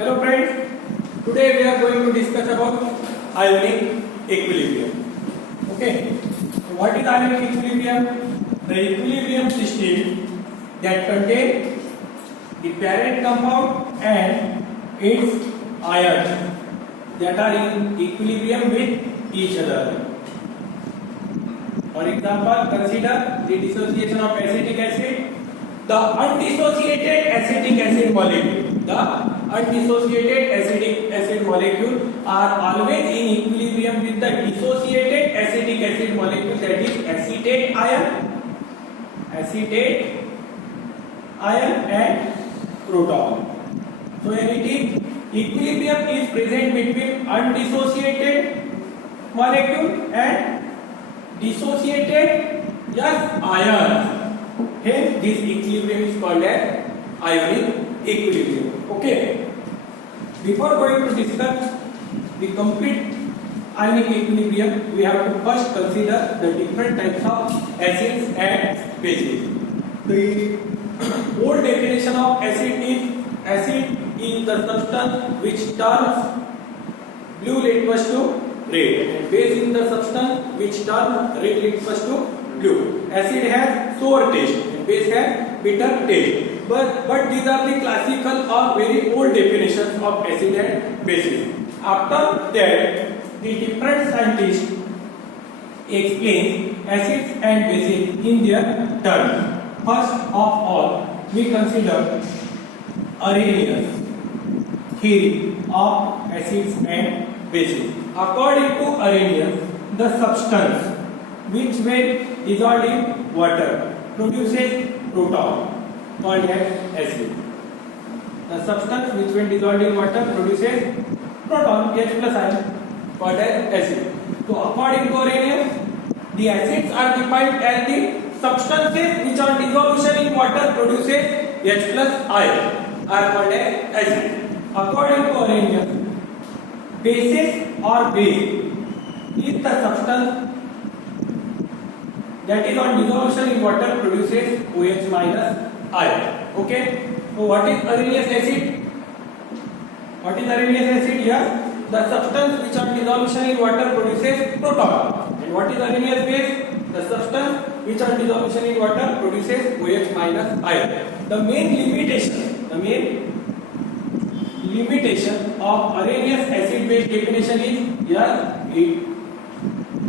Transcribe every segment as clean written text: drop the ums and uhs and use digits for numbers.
Hello friends, today we are going to discuss about ionic equilibrium. Okay, so what is ionic equilibrium? The equilibrium system that contains the parent compound and its ions that are in equilibrium with each other. For example, consider the dissociation of acetic acid. The undissociated acetic acid molecule are always in equilibrium with the dissociated acetic acid molecule, that is acetate ion and proton. So anything equilibrium is present between undissociated molecule and dissociated ions. Hence, this equilibrium is called as ionic equilibrium. Okay. Before going to discuss the complete ionic equilibrium, we have to first consider the different types of acids and bases. The old definition of acid is the substance which turns blue litmus to red, and base is the substance which turns red litmus to blue. Acid has sour taste and base has bitter taste. But these are the classical or very old definitions of acid and bases. After that, the different scientists explain acids and bases in their terms. First of all, we consider Arrhenius theory of acids and bases. According to Arrhenius, the substance which when dissolved in water produces proton called as acid. The substance which when dissolved in water produces proton H plus ion called as acid. So according to Arrhenius, the acids are defined as the substances which on dissolution in water produces H plus ion are called as acid. According to Arrhenius, bases or base is the substance that is on dissolution in water produces OH minus ion. Okay. So what is Arrhenius acid? What is Arrhenius acid? Here, the substance which on dissolution in water produces proton. And what is Arrhenius base? The substance which on dissolution in water produces OH minus ion. The main limitation of Arrhenius acid base definition is here it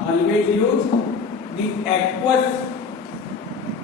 always use the aqueous,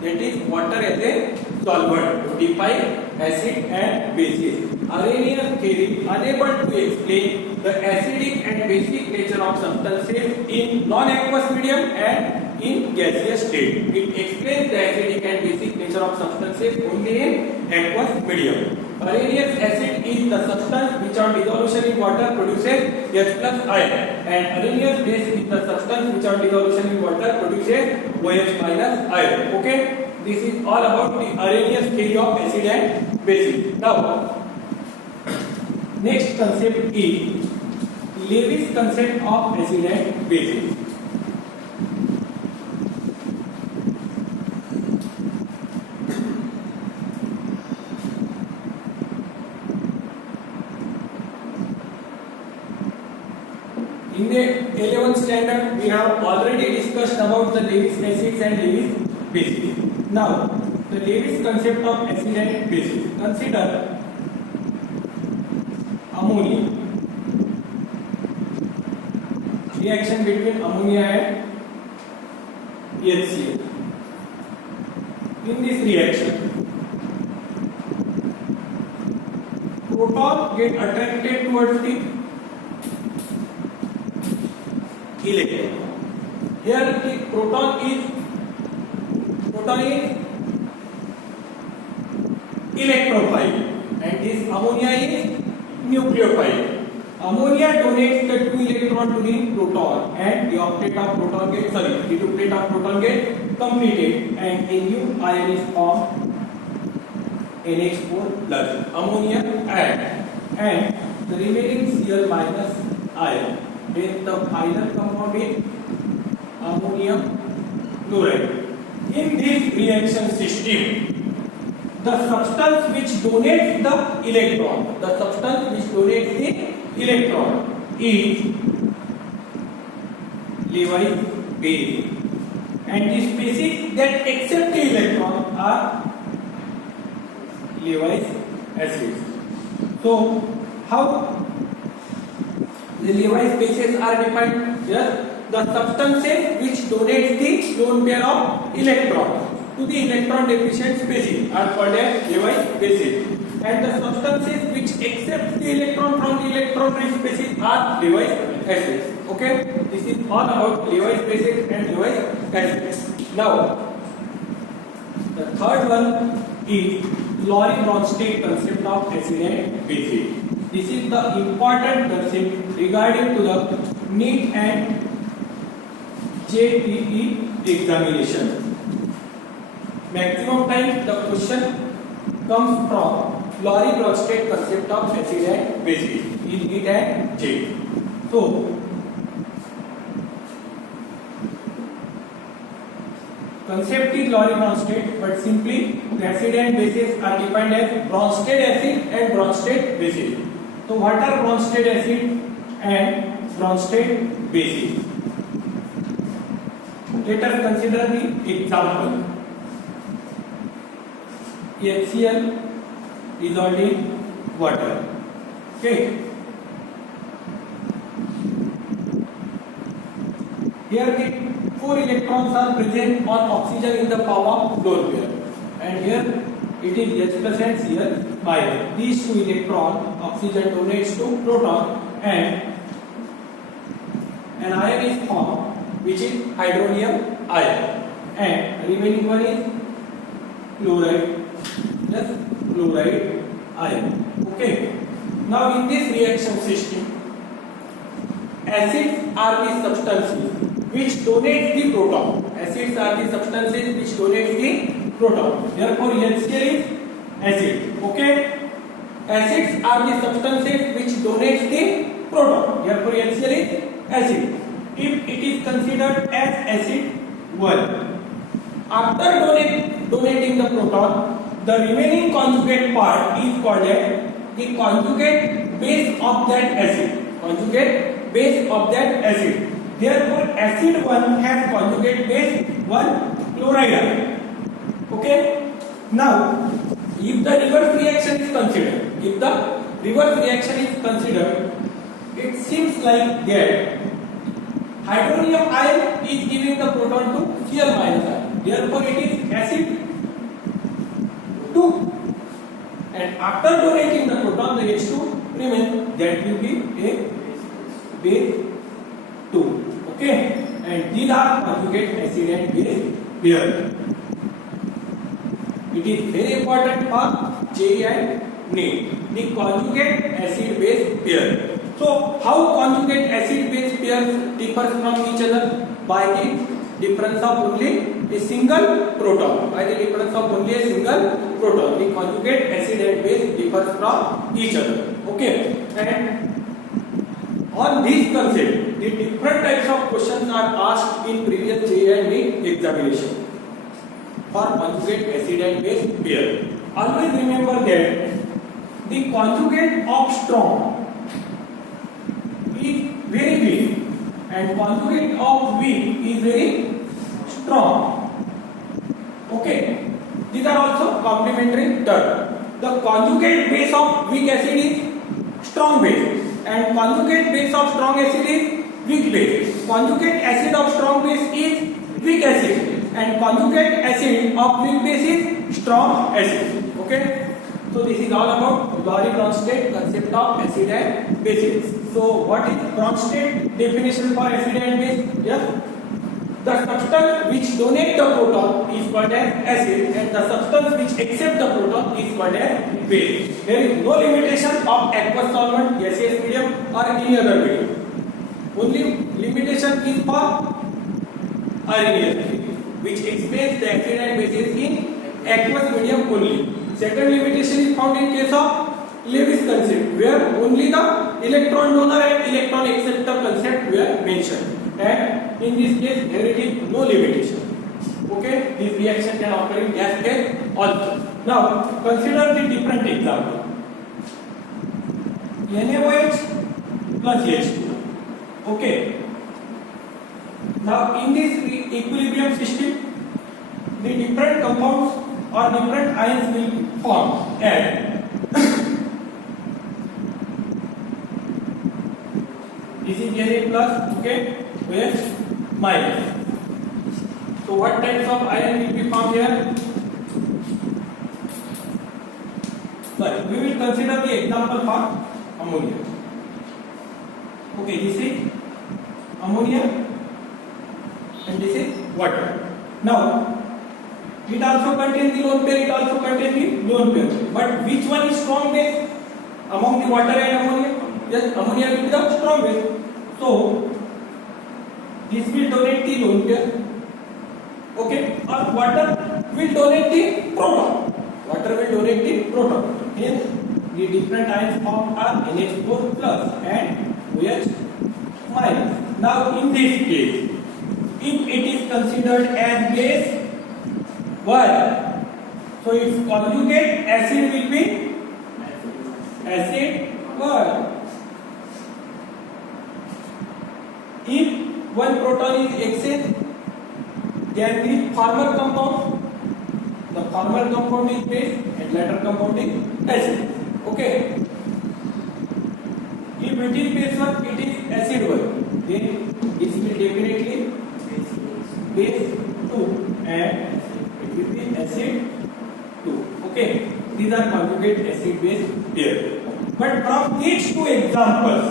that is water as a solvent to define acid and bases. Arrhenius theory unable to explain the acidic and basic nature of substances in non-aqueous medium and in gaseous state. It explains the acidic and basic nature of substances only in aqueous medium. Arrhenius acid is the substance which on dissolution in water produces H plus ion, and Arrhenius base is the substance which on dissolution in water produces OH minus ion. Okay, this is all about the Arrhenius theory of acid and bases. Now, next concept is Lewis concept of acid and bases. In the 11th standard, we have already discussed about the Lewis acids and Lewis bases. Now, the Lewis concept of acid and bases. Consider ammonia. Reaction between ammonia and HCl. In this reaction, proton get attracted towards the electron. Here the proton is electrophile and this ammonia is nucleophile. Ammonia donates the 2 electron to the proton and the duplet of proton gets completed and a new ion is formed, NH4 plus ammonia and the remaining Cl minus ion. Then the final compound is ammonium chloride. In this reaction system, the substance which donates the electron. The substance which donates the electron is Lewis base, and the species that accept the electron are Lewis acids. So how the Lewis bases are defined? Yes, the substances which donates the lone pair of electrons to the electron deficient species are called as Lewis bases, and the substances which accept the electron from the electron rich species are Lewis acids. Okay, this is all about Lewis bases and Lewis acids. Now the third one is Lorentz-Bronsted concept of acid and base. This is the important concept regarding to the NEET and JEE examination. Maximum time the question comes from Lorentz-Bronsted concept of acid and base in NEET and JEE. So concept is Lorentz-Bronsted, but simply acid and bases are defined as Bronsted acid and Bronsted bases. So what are Bronsted acid and Bronsted bases? Let us consider the example. HCl dissolved in water. Okay. Here the 4 electrons are present on oxygen in the form of lone pair, and here it is H plus and Cl minus. These 2 electrons oxygen donates to proton, and an ion is formed which is hydronium ion, and remaining one is chloride, yes, chloride ion. Okay. Now in this reaction system, acids are the substances which donate the proton. Acids are the substances which donate the proton. Therefore, HCl is acid. Okay. Acids are the substances which donate the proton. Therefore, HCl is acid. If it is considered as acid 1, after donating the proton, the remaining conjugate part is called as the conjugate base of that acid. Conjugate base of that acid. Therefore, acid 1 has conjugate base 1 chloride ion. Okay. Now, if the reverse reaction is considered, it seems like that hydronium ion is giving the proton to Cl minus ion. Therefore, it is acid 2. And after donating the proton, the H2 remains. That will be a base 2. Okay, and these are conjugate acid and base pair. It is very important for JEE and NEET, the conjugate acid base pair. So how conjugate acid base pairs differ from each other? By the difference of only a single proton. By the difference of only a single proton, the conjugate acid and base differs from each other. Okay, and on this concept, the different types of questions are asked in previous JEE and NEET examination for conjugate acid and base pair. Always remember that the conjugate of strong is very weak and conjugate of weak is very strong. Okay, these are also complementary terms. The conjugate base of weak acid is strong base, and conjugate base of strong acid is weak base. Conjugate acid of strong base is weak acid, and conjugate acid of weak base is strong acid. Okay, so this is all about Lorentz-Bronsted concept of acid and bases. So what is Bronsted definition for acid and base? Yes, the substance which donate the proton is called as acid, and the substance which accept the proton is called as base. There is no limitation of aqueous solvent, gaseous medium, or any other medium. Only limitation is for areneous medium, which explains the acid and bases in aqueous medium only. Second limitation is found in case of Lewis concept, where only the electron donor and electron acceptor concept were mentioned, and in this case there is no limitation. Okay, this reaction can occur in gas phase also. Now consider the different example. NaOH plus H2. Okay. Now in this equilibrium system, the different compounds or different ions will form and this is Na plus, okay, OH minus. So what types of ion will be formed here? Sorry, we will consider the example for ammonia. Okay, this is ammonia and this is water. Now, it also contains the lone pair, it also contains the lone pair. But which one is strongest among the water and ammonia? Yes, ammonia will be the strongest. So, this will donate the lone pair. Okay, or water will donate the proton. Water will donate the proton. Hence, the different ions formed are NH4 plus and OH minus. Now, in this case, if it is considered as base, why? So its conjugate acid will be acid. Why? If one proton is excess, then the former compound is base and later compound is acid. Okay. If it is base one, it is acid one. Then this will definitely base 2 and it will be acid 2. Okay. These are conjugate acid base pair. But from these two examples,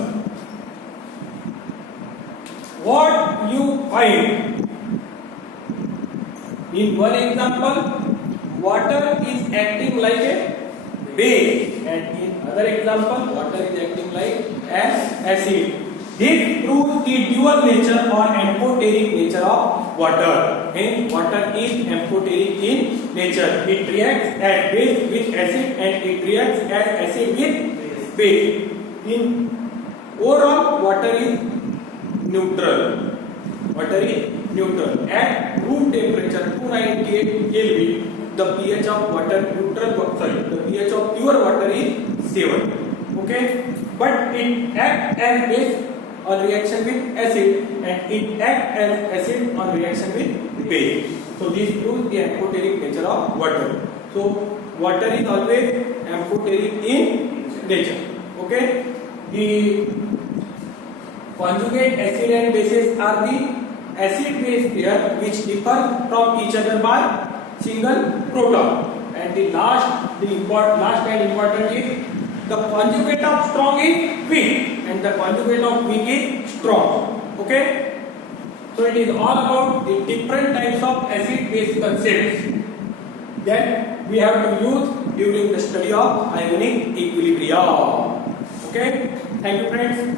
what you find? In one example, water is acting like a base, and in other example, water is acting like as acid. This proves the dual nature or amphoteric nature of water. Hence, water is amphoteric in nature. It reacts as base with acid and it reacts as acid with base. In overall, water is neutral. Water is neutral. At room temperature 298 Kelvin, the pH of water the pH of pure water is 7. Okay, but it acts as base on reaction with acid and it acts as acid on reaction with base. So this proves the amphoteric nature of water. So water is always amphoteric in nature. Okay, the conjugate acid and bases are the acid base pair which differ from each other by single proton. And the last and important is the conjugate of strong is weak and the conjugate of weak is strong. Okay, so it is all about the different types of acid base concepts that we have to use during the study of ionic equilibrium. Okay, thank you friends.